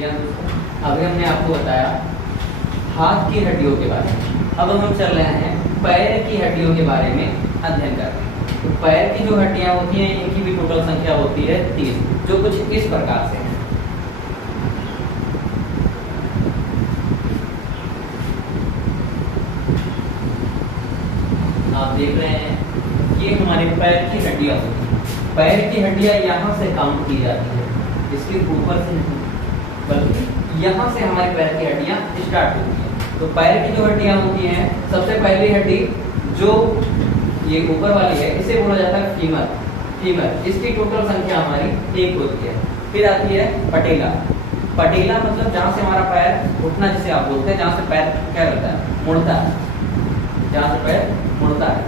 जी हाँ दोस्तों, अभी हमने आपको बताया हाथ की हड्डियों के बारे में। अब हम चल रहे हैं पैर की हड्डियों के बारे में अध्ययन करते हैं। तो पैर की जो हड्डियां होती हैं इनकी भी टोटल संख्या होती है 30, जो कुछ इस प्रकार से है। आप देख रहे हैं ये हमारे पैर की हड्डियां होती हैं। पैर की हड्डियां यहाँ से काउंट की जाती है, इसके ऊपर से नहीं, बल्कि यहाँ से हमारे पैर की हड्डियां स्टार्ट होती हैं। तो पैर की जो हड्डियां होती हैं, सबसे पहली हड्डी जो ये ऊपर वाली है इसे बोला जाता है फीमर। फीमर इसकी टोटल संख्या हमारी 1 होती है। फिर आती है पटेला। पटेला मतलब जहाँ से हमारा पैर घुटना जिसे आप बोलते हैं, जहाँ से पैर क्या करता है, मुड़ता है, जहाँ से पैर मुड़ता है।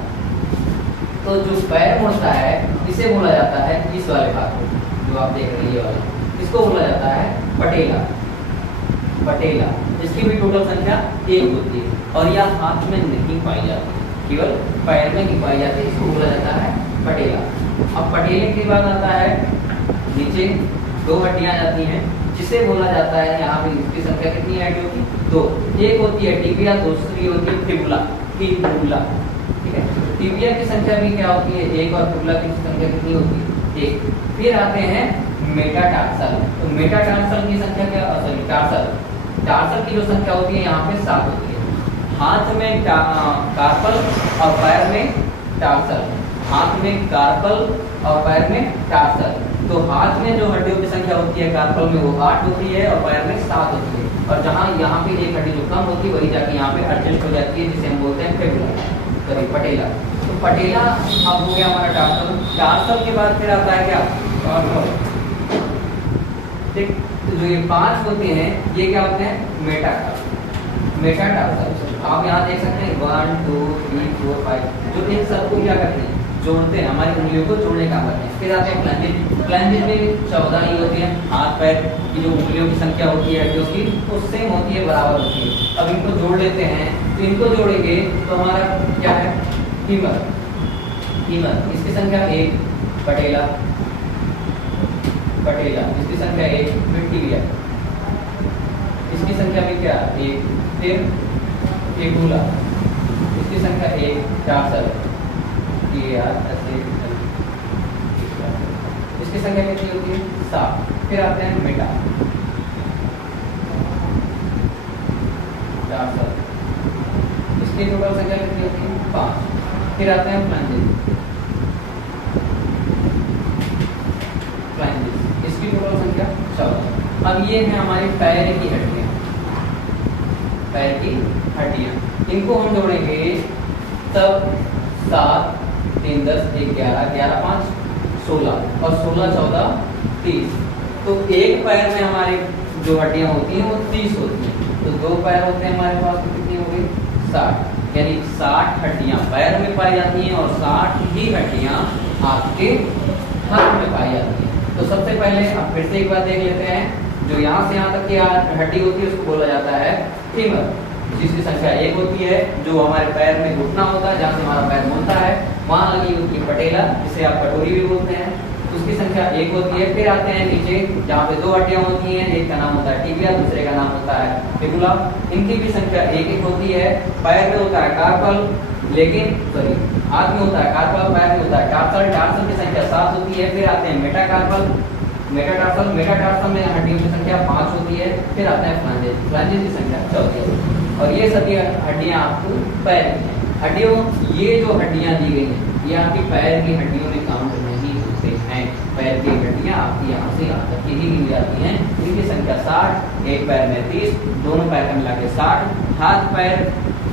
तो जो पैर मुड़ता है इसे बोला जाता है, इस वाले भाग को जो आप देख रहे हैं ये वाला, इसको बोला जाता है पटेला। पटेला इसकी भी टोटल संख्या 1 होती है और यह हाथ में नहीं पाई जाती, केवल पैर में ही पाई जाती है, इसको बोला जाता है पटेला। अब पटेले के बाद आता है नीचे 2 हड्डियां जाती हैं, जिसे बोला जाता है, यहाँ पे इसकी संख्या कितनी हड्डी होती है, 2। एक होती है टिबिया, दूसरी होती है फिबुला। फिबुला, ठीक है। टिबिया की संख्या भी क्या होती है, 1, और फिबुला की संख्या कितनी होती है, 1। फिर आते हैं मेटाटार्सल। तो मेटाटार्सल की संख्या क्या, सॉरी टार्सल की जो संख्या होती है यहाँ पे 7 होती है। हाथ में कार्पल और पैर में टार्सल, हाथ में कार्पल और पैर में टार्सल। तो हाथ में जो हड्डियों की संख्या होती है कार्पल में वो 8 होती है और पैर में 7 होती है। और जहाँ यहाँ पे एक हड्डी जो कम होती है वही जाके यहाँ पे एडजस्ट हो जाती है, जिसे हम बोलते हैं फिबुला, सॉरी पटेला। तो पटेला अब हो गया हमारा टार्सल। टार्सल के बाद फिर आता है क्या, कार्पल, ठीक। तो जो ये 5 होते हैं ये क्या होते हैं, मेटाटार्सल। मेटाटार्सल आप यहाँ देख सकते हैं 1 2 3 4 5, जो इन सबको क्या करते हैं, जोड़ते हैं, हमारी उंगलियों को जोड़ने का करते हैं। फिर आते हैं फ्लैंजेस। फ्लैंजेस में 14 ही होती है। हाथ पैर की जो उंगलियों की संख्या होती है हड्डियों की वो सेम होती है, बराबर होती है। अब इनको जोड़ लेते हैं, तो इनको जोड़ेंगे तो हमारा क्या है, फीमर। फीमर इसकी संख्या 1, पटेला, पटेला इसकी संख्या 1, फिर टिबिया इसकी संख्या भी क्या 1, फिर फिबुला इसकी संख्या 1, टार्सल इसकी संख्या कितनी होती है, 7। फिर आते हैं मेटा टार्सल, इसकी टोटल संख्या कितनी होती है, 5। फिर आते हैं फ्लैंजेस। फ्लैंजेस इसकी टोटल संख्या 14। अब ये है हमारी पैर की हड्डियां। पैर की हड्डियां इनको हम जोड़ेंगे तब 7 3 10 1 11 11 5 16 और 16 14 30। तो एक पैर में हमारी जो हड्डियां होती हैं वो 30 होती हैं। तो 2 पैर होते हैं हमारे पास, तो कितनी हो गई, 60। यानी 60 हड्डियां पैर में पाई जाती हैं और 60 ही हड्डियां आपके हाथ में पाई जाती हैं। तो सबसे पहले अब फिर से एक बार देख लेते हैं, जो यहाँ से यहाँ तक की हड्डी होती है उसको बोला जाता है फीमर, जिसकी संख्या 1 होती है। जो हमारे पैर में घुटना होता है, जहाँ से हमारा पैर मुड़ता है, वहाँ लगी होती है पटेला, जिसे आप कटोरी भी बोलते हैं, उसकी संख्या 1 होती है। फिर आते हैं नीचे जहाँ पे 2 हड्डियां होती हैं, एक का नाम होता है टिबिया, दूसरे का नाम होता है फिबुला। इनकी भी संख्या 1 होती है। पैर में होता है कार्पल, लेकिन सॉरी हाथ में होता है कार्पल, पैर में होता है टार्सल। टार्सल की संख्या 7 होती है। फिर आते हैं मेटाकार्पल, मेटाटार्सल। मेटाटार्सल में हड्डियों की संख्या 5 होती है। फिर आते हैं फ्लैंजेस, फ्लैंजेस की संख्या 14 है। और ये सभी हड्डियां आपको पैर की हैं। हड्डियों, ये जो हड्डियां दी गई हैं ये आपकी पैर की हड्डियों में काउंट नहीं होते हैं। पैर की हड्डियां आपकी यहाँ से यहाँ तक की ही मिल जाती हैं। इनकी संख्या 60, एक पैर में 30, दोनों पैर का मिला के 60। हाथ पैर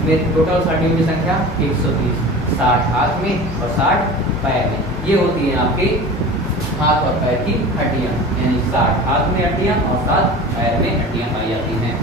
में टोटल हड्डियों की संख्या 130, 60 हाथ में और 60 पैर में। ये होती है आपकी हाथ और पैर की हड्डियां, यानी 60 हाथ में हड्डियां और 60 पैर में हड्डियां पाई जाती हैं।